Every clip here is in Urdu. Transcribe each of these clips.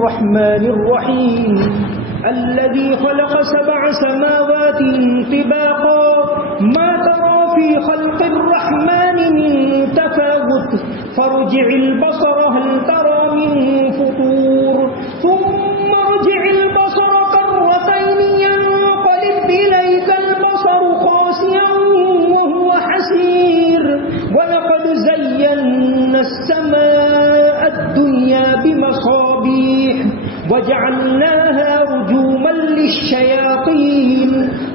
الرحمن الرحيم الذي خلق 7 سماوات طباقا ما ترى في خلق الرحمن من تفاوت فارجع البصر هل ترى من فطور ثم ارجع البصر كرتين ينقلب إليك البصر خاسئا وهو حسير ولقد زينا السماء الدنيا بمصابيح وجعلناها رجوما للشياطين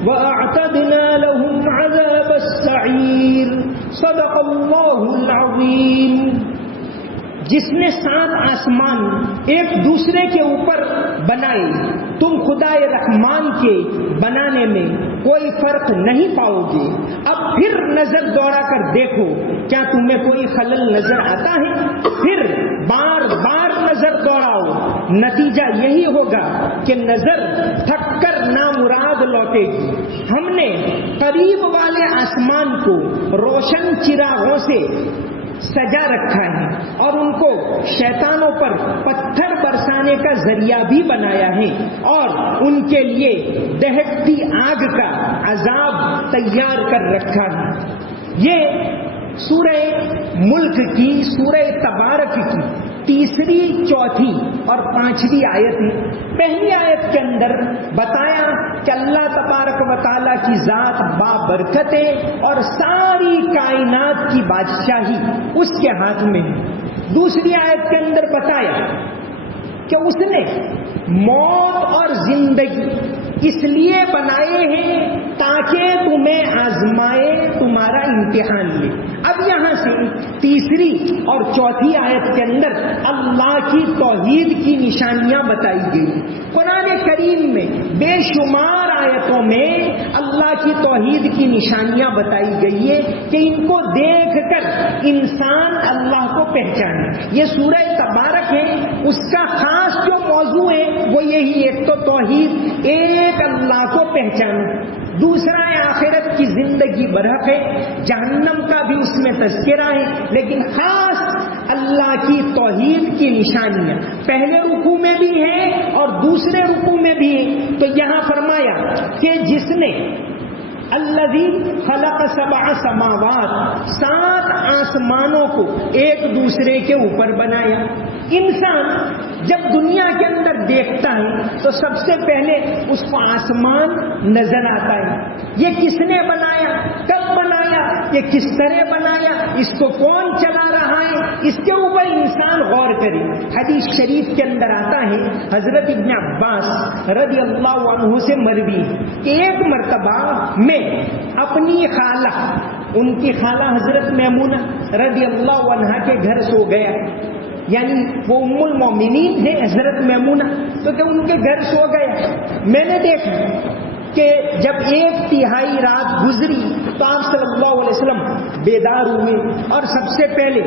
وأعتدنا لهم عذاب السعير صدق اللہ العظیم. جس نے 7 آسمان ایک دوسرے کے اوپر بنائے تم خدائے رحمان کے بنانے میں کوئی فرق نہیں پاؤ گے. اب پھر نظر دوڑا کر دیکھو کیا تمہیں کوئی خلل نظر آتا ہے؟ پھر بار بار نظر دوڑاؤ، نتیجہ یہی ہوگا کہ نظر تھک کر نامراد لوٹے گی. ہم نے قریب والے آسمان کو روشن چراغوں سے سجا رکھا ہے اور ان کو شیطانوں پر پتھر برسانے کا ذریعہ بھی بنایا ہے اور ان کے لیے دہکتی آگ کا عذاب تیار کر رکھا ہے. یہ سورہ ملک کی، سورہ تبارک کی تیسری، چوتھی اور 5ویں آیت ہے. پہلی آیت کے اندر بتایا کہ اللہ تبارک و تعالیٰ کی ذات بابرکت ہے اور ساری کائنات کی بادشاہی اس کے ہاتھ میں ہے. دوسری آیت کے اندر بتایا کہ اس نے موت اور زندگی اس لیے بنائے ہیں تاکہ تمہیں آزمائے، تمہارا امتحان لے. اب یہاں سے تیسری اور چوتھی آیت کے اندر اللہ کی توحید کی نشانیاں بتائی گئی. قرآن کریم میں بے شمار آیتوں میں اللہ کی توحید کی نشانیاں بتائی گئی ہے کہ ان کو دیکھ کر انسان اللہ کو پہچانے. یہ سورہ تبارک ہے، اس کا خاص جو موضوع ہے وہ یہی، ایک تو توحید، ایک اللہ کو پہچانا، دوسرا ہے آخرت کی زندگی برحق ہے، جہنم کا بھی اس میں تذکرہ ہے، لیکن خاص اللہ کی توحید کی نشانیاں پہلے رکوع میں بھی ہیں اور دوسرے رکوع میں بھی ہیں. تو یہاں فرمایا کہ جس نے الذی خلق 7 سماوات، 7 آسمانوں کو ایک دوسرے کے اوپر بنایا. انسان جب دنیا کے اندر دیکھتا ہے تو سب سے پہلے اس کو آسمان نظر آتا ہے. یہ کس نے بنایا، کب بنایا، یہ کس طرح بنایا، اس کو کون چلا رہا ہے، اس کے اوپر انسان غور کرے. حدیث شریف کے اندر آتا ہے، حضرت ابن عباس رضی اللہ عنہ سے مروی کہ ایک مرتبہ میں اپنی خالہ، ان کی خالہ حضرت میمونہ رضی اللہ عنہا کے گھر سو گیا. یعنی وہ ام المومنین ہے حضرت میمونہ، تو کہ ان کے گھر سو گیا. میں نے دیکھا کہ جب 1/3 رات گزری تو آپ صلی اللہ علیہ وسلم بیدار ہوئے اور سب سے پہلے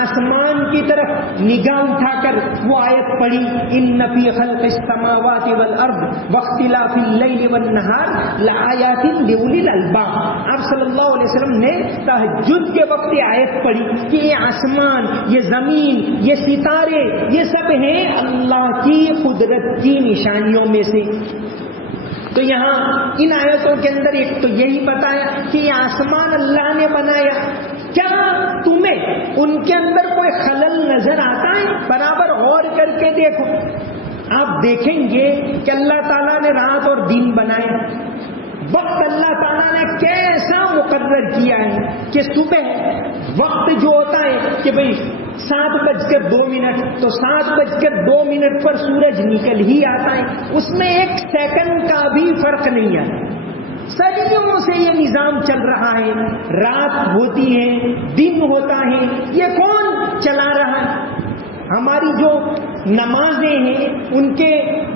آسمان کی طرف نگاہ اٹھا کر وہ آیت پڑھی، ان فی خلق السماوات والارض واختلاف اللیل والنہار لآیات لأولی الالباب. آپ صلی اللہ علیہ وسلم نے تہجد کے وقت یہ آیت پڑھی کہ یہ آسمان، یہ زمین، یہ ستارے، یہ سب ہیں اللہ کی قدرت کی نشانیوں میں سے. تو یہاں ان آیتوں کے اندر ایک تو یہی بتایا کہ یہ آسمان اللہ نے بنایا. کیا تمہیں ان کے اندر کوئی خلل نظر آتا ہے؟ برابر غور کر کے دیکھو، آپ دیکھیں گے کہ اللہ تعالیٰ نے رات اور دن بنایا. وقت اللہ تعالیٰ نے کیسا مقرر کیا ہے کہ صبح وقت جو ہوتا ہے کہ بھئی 7:02 تو 7:02 پر سورج نکل ہی آتا ہے، اس میں 1 سیکنڈ کا بھی فرق نہیں ہے. صدیوں سے یہ نظام چل رہا ہے، رات ہوتی ہے، دن ہوتا ہے. یہ کون چلا رہا ہے؟ ہماری جو نمازیں ہیں ان کے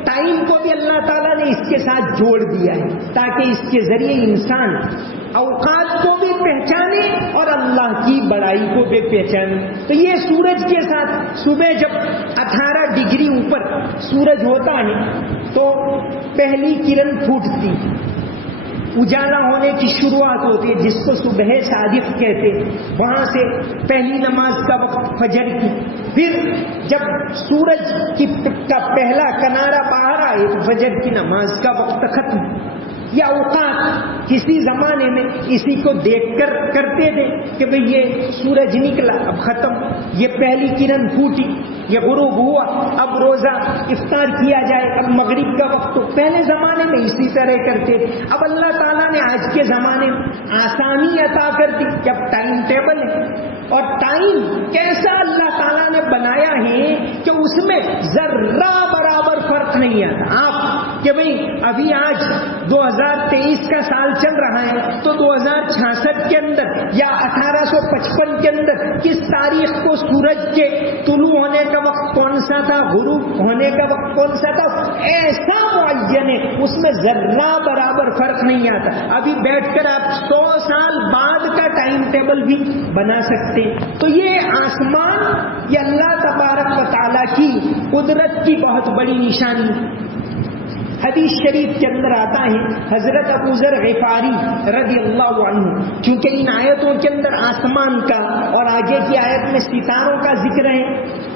ٹائم کو بھی اللہ تعالیٰ نے اس کے ساتھ جوڑ دیا ہے تاکہ اس کے ذریعے انسان اوقات کو بھی پہچانے اور اللہ کی بڑائی کو بھی پہچانے. تو یہ سورج کے ساتھ صبح جب 18 ڈگری اوپر سورج ہوتا ہے تو پہلی کرن پھوٹتی، اجالا ہونے کی شروعات ہوتی ہے جس کو صبح صادق کہتے ہیں، وہاں سے پہلی نماز کا وقت فجر کی، پھر جب سورج کا پہلا کنارہ باہر آئے تو فجر کی نماز کا وقت ختم. یہ اوقات کسی زمانے میں اسی کو دیکھ کر کرتے تھے کہ بھئی یہ سورج نکلا اب ختم، یہ پہلی کرن پھوٹی، یہ غروب ہوا اب روزہ افطار کیا جائے، اب مغرب کا وقت. پہلے زمانے میں اسی طرح کرتے تھے. اب اللہ تعالیٰ نے آج کے زمانے میں آسانی عطا کر دی کہ اب ٹائم ٹیبل ہے، اور ٹائم کیسا اللہ تعالیٰ نے بنایا ہے کہ اس میں ذرہ برابر فرق نہیں آتا. آپ کہ بھئی ابھی آج 2023 کا سال چل رہا ہے تو 2066 کے اندر یا 1855 کے اندر کس تاریخ کو سورج کے طلوع ہونے کا وقت کون سا تھا، غروب ہونے کا وقت کون سا تھا، ایسا معین ہے اس میں ذرہ برابر فرق نہیں آتا. ابھی بیٹھ کر آپ 100 سال بعد کا ٹائم ٹیبل بھی بنا سکتے ہیں. تو یہ آسمان یہ اللہ تبارک و تعالیٰ کی قدرت کی بہت بڑی نشانی. حدیث شریف کے اندر آتا ہے حضرت ابو ذر غفاری رضی اللہ عنہ، کیونکہ ان آیتوں کے اندر آسمان کا اور آگے کی آیت میں ستاروں کا ذکر ہے.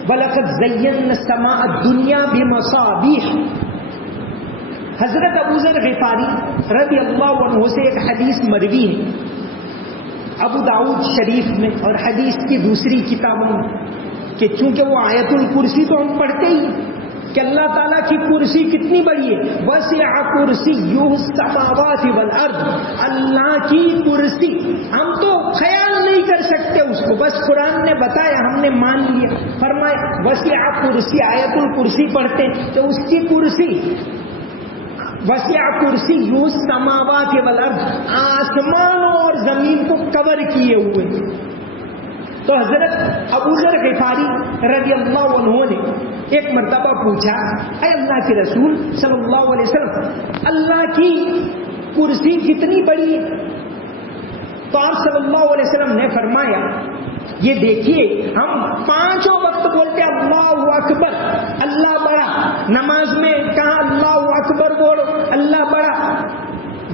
وَلَقَدْ زَيَّنَّا السَّمَاءَ الدُّنْيَا بِمَصَابِيحَ. حضرت ابو ذر غفاری رضی اللہ عنہ سے ایک حدیث مروی ہے ابو داؤد شریف میں اور حدیث کی دوسری کتابوں میں، کہ چونکہ وہ آیت الکرسی تو ہم پڑھتے ہی کہ اللہ تعالیٰ کی کرسی کتنی بڑی ہے. وسع کرسیہ السماوات والارض. اللہ کی کرسی ہم تو خیال نہیں کر سکتے اس کو، بس قرآن نے بتایا ہم نے مان لیا. فرمایا وسع کرسی، آیت الکرسی پڑھتے تو اس کی کرسی وسع کرسیہ السماوات والارض، آسمانوں اور زمین کو کور کیے ہوئے. تو حضرت ابو ذر غفاری رضی اللہ عنہ نے ایک مرتبہ پوچھا، اے اللہ کے رسول صلی اللہ علیہ وسلم، اللہ کی کرسی کتنی بڑی ہے؟ تو آپ صلی اللہ علیہ وسلم نے فرمایا یہ دیکھیے ہم 5 وقت بولتے اللہ اکبر، اللہ بڑا. نماز میں کہا اللہ اکبر بولو، اللہ بڑا.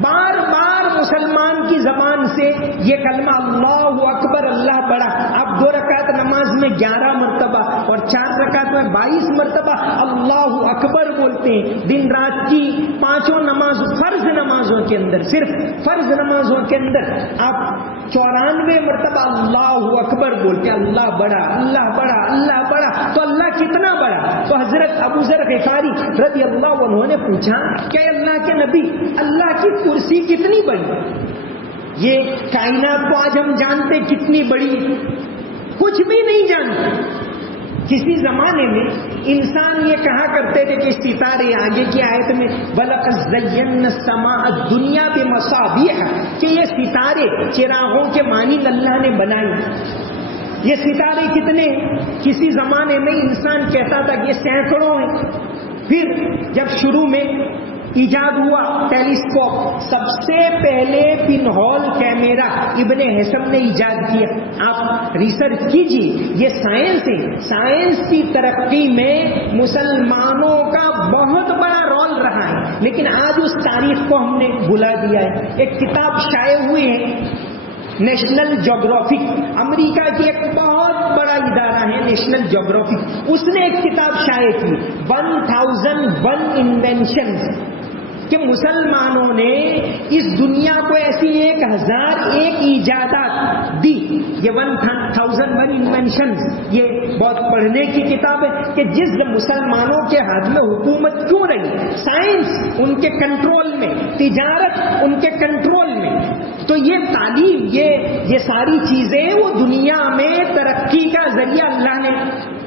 بار بار مسلمان کی زبان سے یہ کلمہ اللہ اکبر اللہ بڑا. آپ 2 رکعت نماز میں 11 مرتبہ اور 4 رکعت میں 22 مرتبہ اللہ اکبر بولتے ہیں. دن رات کی 5 نماز فرض نمازوں کے اندر، صرف فرض نمازوں کے اندر آپ 94 مرتبہ اللہ اکبر بولتے ہیں، اللہ بڑا اللہ بڑا اللہ بڑا. تو اللہ کتنا بڑا؟ تو حضرت ابو ذر غفاری رضی اللہ عنہ نے پوچھا کہ اللہ کے نبی اللہ کی کرسی کتنی بڑی؟ یہ کائنات کو آج ہم جانتے کتنی بڑی، کچھ بھی نہیں جانتے. کسی زمانے میں انسان یہ کہا کرتے تھے کہ ستارے، آگے کی آیت میں وَلَقَدْ زَيَّنَّا السَّمَاءَ الدُّنْيَا بِمَصَابِيحَ، کہ یہ ستارے چراغوں کے مانند اللہ نے بنائی. یہ ستارے کتنے؟ کسی زمانے میں انسان کہتا تھا کہ یہ سینکڑوں ہیں. پھر جب شروع میں ایجاد ہوا ٹیلیسکوپ، سب سے پہلے پن ہول کیمرہ ابن حسم نے ایجاد کیا. آپ ریسرچ کیجیے، یہ سائنس ہے. سائنس کی ترقی میں مسلمانوں کا بہت بڑا رول رہا ہے، لیکن آج اس تاریخ کو ہم نے بھلا دیا ہے. ایک کتاب شائع ہوئی ہے نیشنل جیوگرافک، امریکہ کی ایک بہت بڑا ادارہ ہے نیشنل جیوگرافک، اس نے ایک کتاب شائع کی 1001 انوینشنز، کہ مسلمانوں نے اس دنیا کو ایسی 1001 ایجادات دی. یہ 1001 انوینشنز یہ بہت پڑھنے کی کتاب ہے کہ جس مسلمانوں کے ہاتھ میں حکومت کیوں رہی، سائنس ان کے کنٹرول میں، تجارت ان کے کنٹرول میں. تو یہ تعلیم یہ ساری چیزیں وہ دنیا میں ترقی کا ذریعہ اللہ نے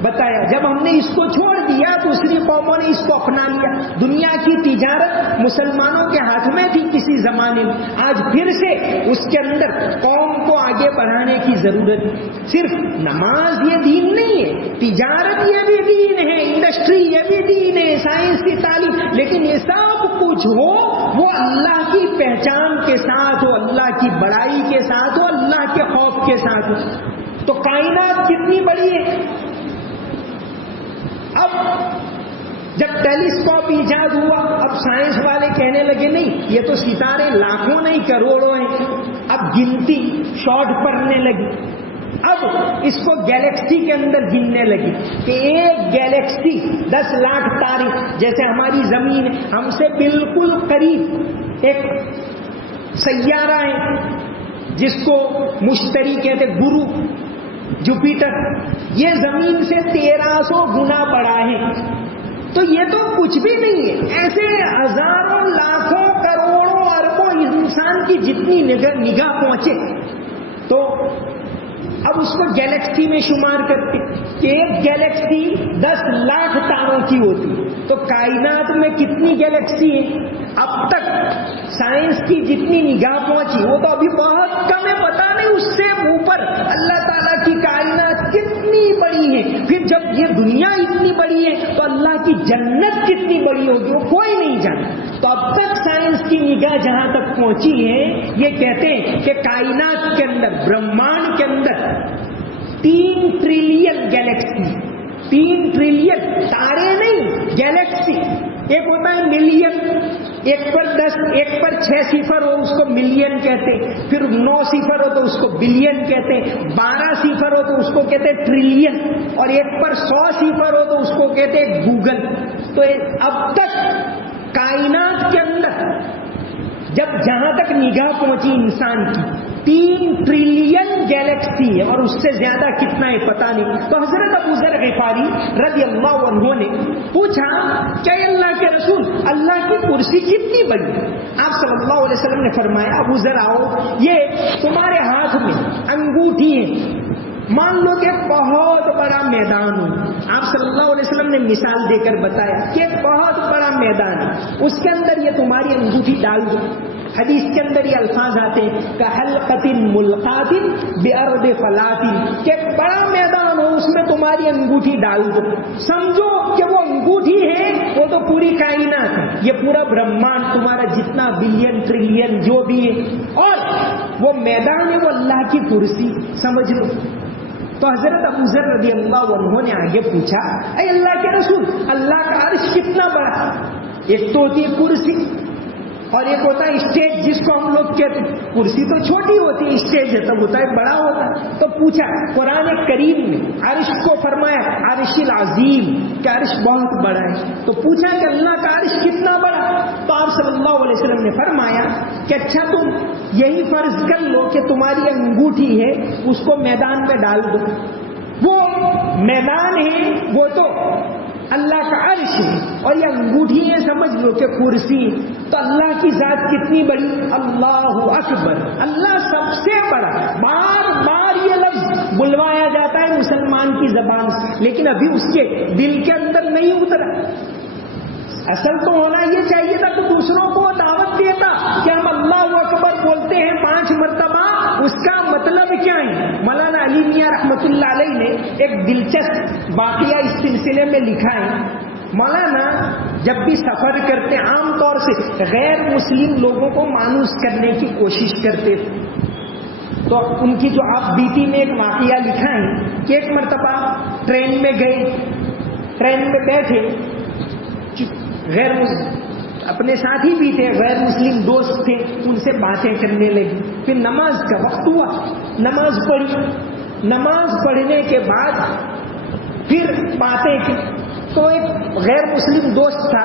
بتایا. جب ہم نے اس کو چھوڑ دیا دوسری قوموں نے اس کو اپنا لیا. دنیا کی تجارت مسلمانوں کے ہاتھ میں تھی کسی زمانے میں، آج پھر سے اس کے اندر قوم کو آگے بڑھانے کی ضرورت ہے. صرف نماز یہ دین نہیں ہے، تجارت یہ بھی دین ہے، انڈسٹری یہ بھی دین ہے، سائنس کی تعلیم، لیکن یہ سب کچھ ہو وہ اللہ کی پہچان کے ساتھ ہو، اللہ کی بڑائی کے ساتھ ہو، اللہ کے خوف کے ساتھ ہو. تو کائنات کتنی بڑی ہے. اب جب ٹیلیسکوپ ایجاد ہوا، اب سائنس والے کہنے لگے نہیں یہ تو ستارے لاکھوں نہیں کروڑوں ہیں، اب گنتی شارٹ پڑنے لگی، اب اس کو گیلیکسی کے اندر گننے لگی کہ ایک گیلیکسی 10 لاکھ تارے، جیسے ہماری زمین ہم سے بالکل قریب ایک سیارہ ہے جس کو مشتری کہتے گرو جوپیٹر، یہ زمین سے 1300 گنا بڑا ہے، تو یہ تو کچھ بھی نہیں ہے، ایسے ہزاروں لاکھوں کروڑوں اربوں انسان کی جتنی نگاہ پہنچے تو اب اس کو گیلیکسی میں شمار کرتے کہ ایک گیلیکسی 10 لاکھ تاروں کی ہوتی، تو کائنات میں کتنی گیلیکسی ہیں؟ اب تک سائنس کی جتنی نگاہ پہنچی وہ تو ابھی بہت کم ہے، پتہ نہیں اس سے اوپر اللہ تعالیٰ کی کائنات کتنی بڑی ہے، پھر جب یہ دنیا اتنی بڑی ہے تو اللہ کی جنت کتنی بڑی ہوگی وہ کوئی نہیں جانتا۔ تو اب تک سائنس کی نگاہ جہاں تک پہنچی ہے یہ کہتے ہیں کہ کائنات کے اندر برہمانڈ کے اندر 3 ٹریلین گیلیکسی، 3 ٹریلین تارے نہیں گیلیکسی، ایک ہوتا ہے ملین، 1 پر 10 1 پر 6 صفر ہو اس کو ملین کہتے، پھر 9 صفر ہو تو اس کو بلین کہتے، 12 صفر ہو تو اس کو کہتے ٹریلین، اور 1 پر 100 صفر ہو تو اس کو کہتے گوگل۔ تو اب تک کائنات کے اندر جب جہاں تک نگاہ پہنچی انسان کی 3 ٹریلین گیلیکسی ہے، اور اس سے زیادہ کتنا ہے پتہ نہیں۔ تو حضرت ابو ذر غفاری رضی اللہ عنہ نے پوچھا کہ اللہ کے رسول اللہ کی کرسی کتنی بڑی؟ آپ صلی اللہ علیہ وسلم نے فرمایا ابو ذر آؤ، یہ تمہارے ہاتھ میں انگوٹھی ہے، مان لو کہ بہت بڑا میدان ہو، آپ صلی اللہ علیہ وسلم نے مثال دے کر بتایا کہ بہت بڑا میدان ہے، اس کے اندر یہ تمہاری انگوٹھی ڈال دو۔ حدیث کے اندر یہ الفاظ آتے ہیں کہ حلقۃ ملقات بارض فلات، کہ بڑا میدان ہو اس میں تمہاری انگوٹھی ڈال دو، سمجھو کہ وہ انگوٹھی ہے وہ تو پوری کائنات ہے، یہ پورا برہمانڈ تمہارا جتنا بلین ٹریلین جو بھی ہے، اور وہ میدان ہے وہ اللہ کی کرسی سمجھ لو۔ تو حضرت ابو ذر رضی اللہ عنہ نے آگے پوچھا اے اللہ کے رسول اللہ کا عرش کتنا بڑا؟ ایک تو ہوتی ہے کرسی اور ایک ہوتا ہے اسٹیج، جس کو ہم لوگ کہتے ہیں کرسی تو چھوٹی ہوتی ہے، اسٹیج ہے تب ہوتا ہے بڑا ہوتا ہے۔ تو پوچھا قرآن کریم میں عرش کو فرمایا عرش العظیم کہ عرش بہت بڑا ہے، تو پوچھا کہ اللہ کا عرش کتنا بڑا؟ تو آپ صلی اللہ علیہ وسلم نے فرمایا کہ اچھا تم یہی فرض کر لو کہ تمہاری انگوٹھی ہے اس کو میدان میں ڈال دو، وہ میدان ہے وہ تو اللہ کا عرش ہے اور یہ انگوٹھی ہے سمجھ لو کہ کرسی، تو اللہ کی ذات کتنی بڑی؟ اللہ اکبر، اللہ سب سے بڑا۔ بار بار یہ لفظ بلوایا جاتا ہے مسلمان کی زبان سے، لیکن ابھی اس کے دل کے اندر نہیں اترا۔ اصل تو ہونا یہ چاہیے تھا کہ دوسروں کو دعوت دیتا کہ ہم اللہ اکبر بولتے ہیں 5 مرتبہ، اس کا مطلب کیا ہے؟ مولانا علی میاں رحمۃ اللہ علیہ نے ایک دلچسپ واقعہ اس سلسلے میں لکھا ہے۔ مولانا جب بھی سفر کرتے عام طور سے غیر مسلم لوگوں کو مانوس کرنے کی کوشش کرتے تھے، تو ان کی جو آپ بیتی میں ایک واقعہ لکھا ہے کہ ایک مرتبہ ٹرین میں گئے، ٹرین میں بیٹھے، غیر اپنے ساتھی بھی تھے، غیر مسلم دوست تھے، ان سے باتیں کرنے لگی، پھر نماز کا وقت ہوا، نماز پڑھی، نماز پڑھنے کے بعد پھر باتیں کی، تو ایک غیر مسلم دوست تھا،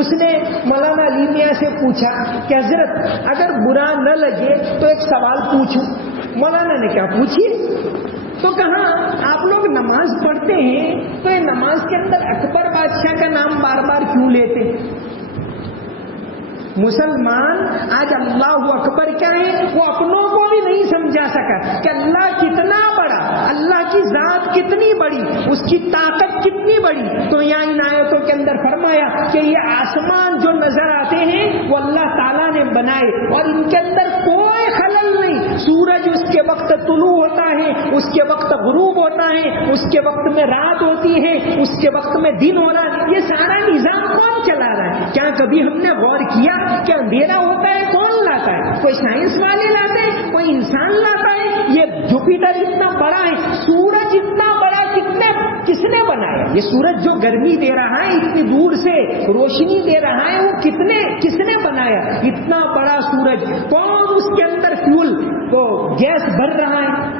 اس نے مولانا علی میاں سے پوچھا کہ حضرت اگر برا نہ لگے تو ایک سوال پوچھوں؟ مولانا نے کیا پوچھیے؟ تو کہا آپ لوگ نماز پڑھتے ہیں تو یہ نماز کے اندر اکبر بادشاہ کا نام بار بار کیوں لیتے؟ مسلمان آج اللہ اکبر کیا ہے وہ اپنوں کو بھی نہیں سمجھا سکا کہ اللہ کتنا بڑا، اللہ کی ذات کتنی بڑی، اس کی طاقت کتنی بڑی۔ تو یہاں ان آیتوں کے اندر فرمایا کہ یہ آسمان جو نظر آتے ہیں وہ اللہ تعالیٰ نے بنائے اور ان کے اندر کوئی خلل نہیں، سورج اس کے وقت طلوع ہوتا ہے، اس کے وقت غروب ہوتا ہے، اس کے وقت میں رات ہوتی ہے، اس کے وقت میں دن ہو رہا ہے، یہ سارا نظام کون چلا رہا ہے؟ کیا کبھی ہم نے غور کیا کہ اندھیرا ہوتا ہے کون لاتا ہے؟ کوئی سائنس والے لاتے ہیں، کوئی انسان لاتا ہے؟ یہ جوپیٹر اتنا بڑا ہے، سورج اتنا بڑا کس نے بنایا؟ یہ سورج جو گرمی دے رہا ہے، اتنی دور سے روشنی دے رہا ہے، وہ کس نے بنایا؟ اتنا بڑا سورج، کون اس کے اندر فیول وہ گیس بھر رہا ہے؟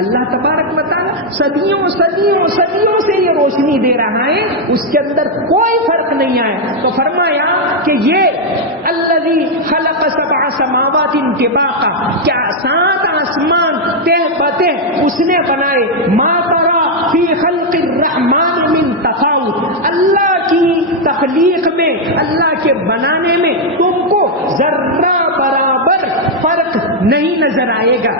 اللہ تبارک و تعالیٰ صدیوں صدیوں صدیوں سے یہ روشنی دے رہا ہے، اس کے اندر کوئی فرق نہیں آیا. تو فرمایا کہ یہ الذی خلق 7 سماوات طباقا، کیا 7 آسمان تہ بتہ اس نے بنائے. ما ترى فی خلق الرحمن من تفاوت، اللہ کی تخلیق میں، اللہ کے بنانے میں تم کو ذرہ برابر فرق نہیں نظر آئے گا.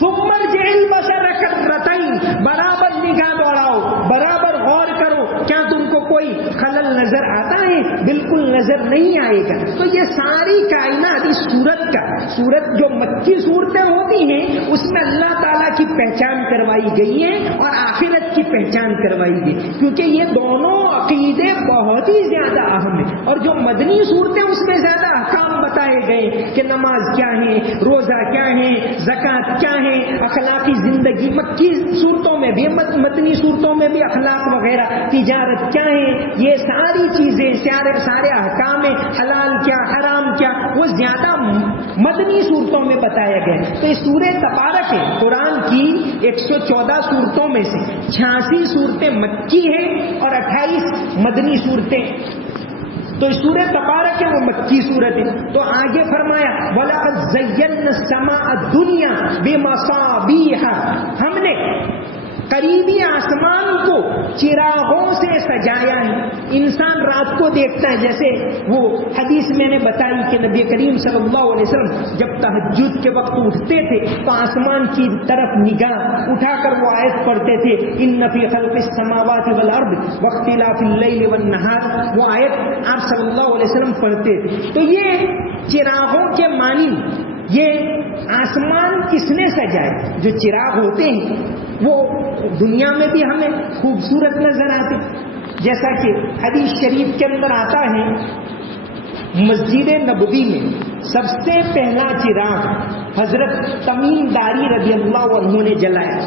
ثم ارجع البصر کرتين، برابر نگاہ دوڑاؤ، برابر غور کرو، کیا تم کو کوئی خلل نظر آتا ہے؟ بالکل نظر نہیں آئے گا. تو یہ ساری کائنات اس سورت جو مکی صورتیں ہوتی ہیں اس میں اللہ تعالیٰ کی پہچان کروائی گئی ہے اور آخرت کی پہچان کروائی گئی، کیونکہ یہ دونوں عقیدے بہت ہی زیادہ اہم ہیں. اور جو مدنی صورتیں اس میں زیادہ احکام بتائے گئے کہ نماز کیا ہے، روزہ کیا ہے، زکوٰۃ کیا ہے، اخلاقی زندگی. مکی صورتوں میں بھی، مدنی صورتوں میں بھی اخلاق وغیرہ، تجارت کیا ہے، یہ ساری چیزیں، سارے احکام حلال کیا حرام کیا، وہ زیادہ مدنی صورتوں میں بتایا گیا. تو یہ سورہ تبارک ہے، قرآن کی 114 صورتوں میں سے 86 صورتیں مکی ہیں اور 28 مدنی صورتیں. تو سورہ تبارک ہے وہ مکی صورت ہے. تو آگے فرمایا وَلَقَدْ زَيَّنَّا السَّمَاءَ الدُّنْيَا بِمَصَابِيحَ، ہم نے قریبی آسمان کو چراغوں سے سجایا ہے. انسان رات کو دیکھتا ہے، جیسے وہ حدیث میں نے بتائی کہ نبی کریم صلی اللہ علیہ وسلم جب تہجد کے وقت اٹھتے تھے تو آسمان کی طرف نگاہ اٹھا کر وہ آیت پڑھتے تھے، ان فی خلق السماوات والارض واختلاف اللیل والنہار. وہ آیت آپ صلی اللہ علیہ وسلم پڑھتے تھے. تو یہ چراغوں کے معنی، یہ آسمان کس نے سجائے؟ جو چراغ ہوتے ہیں وہ دنیا میں بھی ہمیں خوبصورت نظر آتے، جیسا کہ حدیث شریف کے اندر آتا ہے مسجد نبوی میں سب سے پہلا چراغ حضرت تمیم داری رضی اللہ عنہ نے جلایا.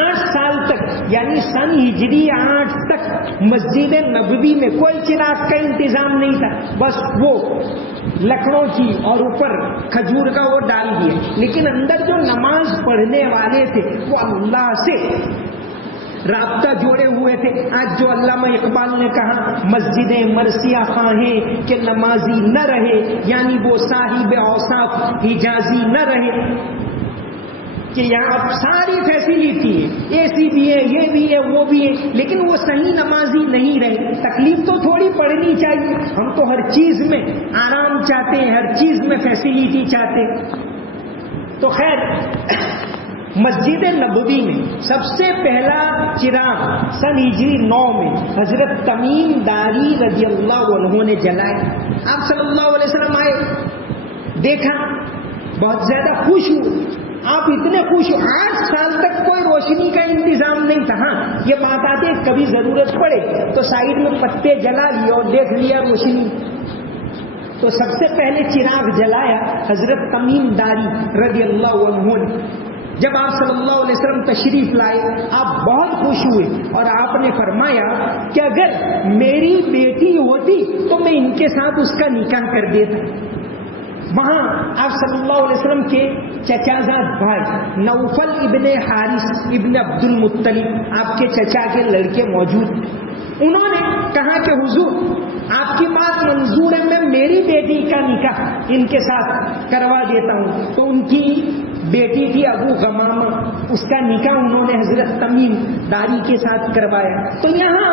8 سال تک، یعنی سن ہجری 8 تک مسجد نبوی میں کوئی چراغ کا انتظام نہیں تھا، بس وہ لکڑوں کی اور اوپر کھجور کا وہ ڈال دیے. لیکن اندر جو نماز پڑھنے والے تھے وہ اللہ سے رابطہ جوڑے ہوئے تھے. آج جو علامہ اقبال نے کہا مسجدیں مرثیہ خواہیں کہ نمازی نہ رہے، یعنی وہ صاحب اوصاف حجازی نہ رہے، کہ یہاں ساری فیسلٹی ہے، اے سی بھی ہے، یہ بھی ہے، وہ بھی ہے، لیکن وہ صحیح نمازی نہیں رہے. تکلیف تو تھوڑی پڑنی چاہیے، ہم تو ہر چیز میں آرام چاہتے ہیں، ہر چیز میں فیسلٹی چاہتے ہیں. تو خیر مسجد نبوی میں سب سے پہلا چراغ سن ہجری 9 میں حضرت تمیم داری رضی اللہ عنہ نے جلایا. آپ صلی اللہ علیہ وسلم آئے، دیکھا، بہت زیادہ خوش ہوئے. آپ اتنے خوش ہو، 8 سال تک کوئی روشنی کا انتظام نہیں تھا. ہاں یہ بات آتی ہے کبھی ضرورت پڑے تو سائڈ میں پتے جلا لیے اور دیکھ لیا روشنی. تو سب سے پہلے چراغ جلایا حضرت تمیم داری رضی اللہ عنہ نے. جب آپ صلی اللہ علیہ وسلم تشریف لائے آپ بہت خوش ہوئے اور آپ نے فرمایا کہ اگر میری بیٹی ہوتی تو میں ان کے ساتھ اس کا نکاح کر دیتا. وہاں آپ صلی اللہ علیہ وسلم کے چچا زاد بھائی نوفل ابن حارث ابن عبد المطلب، آپ کے چچا کے لڑکے موجود. انہوں نے کہا کہ حضور آپ کی بات منظور ہے، میں میری بیٹی کا نکاح ان کے ساتھ کروا دیتا ہوں. تو ان کی بیٹی تھی ابو غمامہ، اس کا نکاح انہوں نے حضرت تمیم داری کے ساتھ کروایا. تو یہاں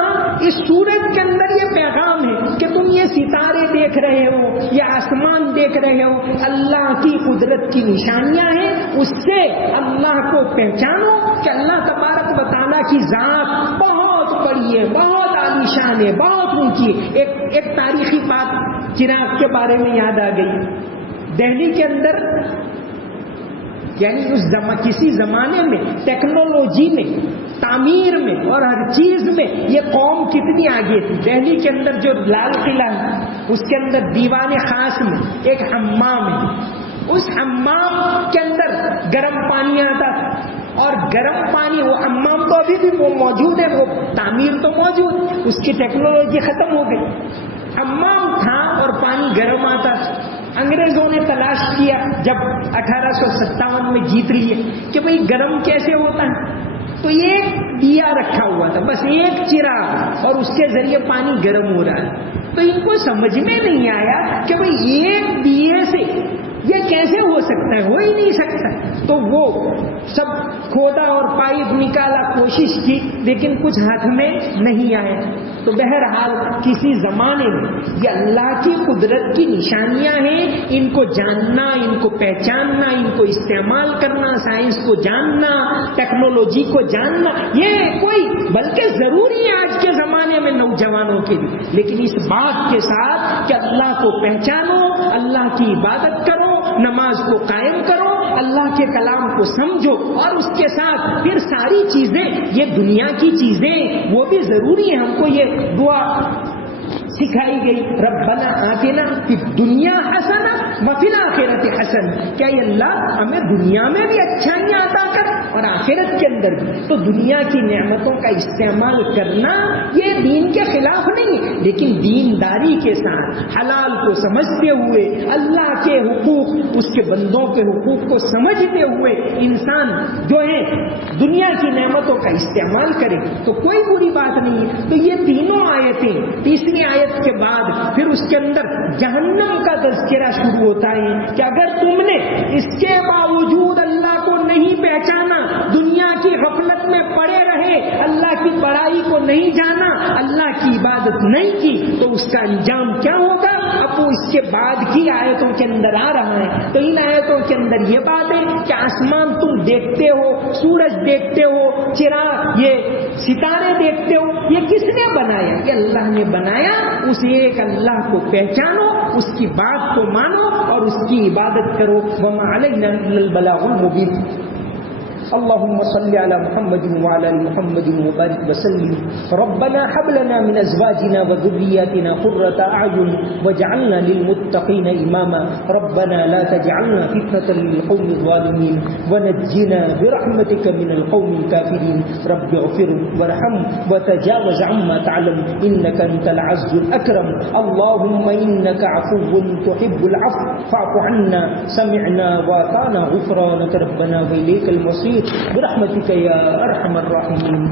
اس سورت کے اندر یہ پیغام ہے کہ تم یہ ستارے دیکھ رہے ہو، یہ آسمان دیکھ رہے ہو، اللہ کی قدرت کی نشانیاں ہیں. اس سے اللہ کو پہچانو کہ اللہ تبارک و تعالیٰ کی ذات بہت بڑی ہے، بہت عالیشان ہے، بہت اونچی ہے. ایک تاریخی بات چراغ کے بارے میں یاد آ گئی. دہلی کے اندر یعنی کسی زمانے میں ٹیکنالوجی میں، تعمیر میں اور ہر چیز میں یہ قوم کتنی آگے تھی. دہلی کے اندر جو لال قلعہ ہے اس کے اندر دیوان خاص میں ایک حمام ہے. اس حمام کے اندر گرم پانی آتا تھا اور گرم پانی، وہ حمام تو ابھی بھی وہ موجود ہے، وہ تعمیر تو موجود، اس کی ٹیکنالوجی ختم ہو گئی. حمام تھا اور پانی گرم آتا تھا. انگریزوں نے تلاش کیا جب 1857 میں جیت لیے کہ بھئی گرم کیسے ہوتا ہے، تو ایک دیا رکھا ہوا تھا، بس ایک چراغ، اور اس کے ذریعے پانی گرم ہو رہا ہے. تو ان کو سمجھ میں نہیں آیا کہ بھئی ایک دیے سے یہ کیسے ہو سکتا ہے، ہو ہی نہیں سکتا. تو وہ سب کھودا اور پائپ نکالا، کوشش کی، لیکن کچھ ہاتھ میں نہیں آیا. تو بہرحال کسی زمانے میں یہ اللہ کی قدرت کی نشانیاں ہیں، ان کو جاننا، ان کو پہچاننا، ان کو استعمال کرنا، سائنس کو جاننا، ٹیکنالوجی کو جاننا، یہ کوئی بلکہ ضروری ہے آج کے زمانے میں نوجوانوں کے لیے. لیکن اس بات کے ساتھ کہ اللہ کو پہچانو، اللہ کی عبادت کرو، نماز کو قائم کرو، اللہ کے کلام کو سمجھو، اور اس کے ساتھ پھر ساری چیزیں، یہ دنیا کی چیزیں وہ بھی ضروری ہے. ہم کو یہ دعا سکھائی گئی، ربنا آتنا فی الدنیا حسنہ وفی الآخرۃ حسنہ، کیا اللہ ہمیں دنیا میں بھی اچھائیاں عطا کر اور آخرت کے اندر بھی. تو دنیا کی نعمتوں کا استعمال کرنا یہ دین کے خلاف نہیں ہے، لیکن دینداری کے ساتھ حلال کو سمجھتے ہوئے، اللہ کے حقوق، اس کے بندوں کے حقوق کو سمجھتے ہوئے انسان جو ہے دنیا کی نعمتوں کا استعمال کرے تو کوئی بری بات نہیں ہے. تو یہ تینوں آیتیں، تیسری آیت کے بعد پھر اس کے اندر جہنم کا تذکرہ شروع ہوتا ہے کہ اگر تم نے اس کے باوجود اللہ کو نہیں پہچانا، دنیا کی غفلت میں پڑے رہے، اللہ کی بڑائی کو نہیں جانا، اللہ کی عبادت نہیں کی، تو اس کا انجام کیا ہوگا؟ اب وہ اس کے بعد کی آیتوں کے اندر آ رہا ہے. تو ان آیتوں کے اندر یہ بات ہے کہ آسمان تم دیکھتے ہو، سورج دیکھتے ہو، چراغ، یہ ستارے دیکھتے ہو، یہ کس نے بنایا؟ یہ اللہ نے بنایا. اس ایک اللہ کو پہچانو، اس کی بات کو مانو اور اس کی عبادت کرو. وما علینا الا البلاغ المبین. اللهم صل على محمد وعلى ال محمد وبارك وسلم. ربنا هب لنا من ازواجنا وذرياتنا قرة اعين واجعلنا للمتقين اماما. ربنا لا تجعلنا فتنة للقوم الظالمين ونجنا برحمتك من القوم الكافرين. رب اغفر وارحم وتجاوز عما تعلم انك انت العز الاكرم. اللهم انك عفو تحب العفو فاعف عنا. سمعنا واطعنا غفرانك ربنا واليك المصير برحمتك يا ارحم الراحمين.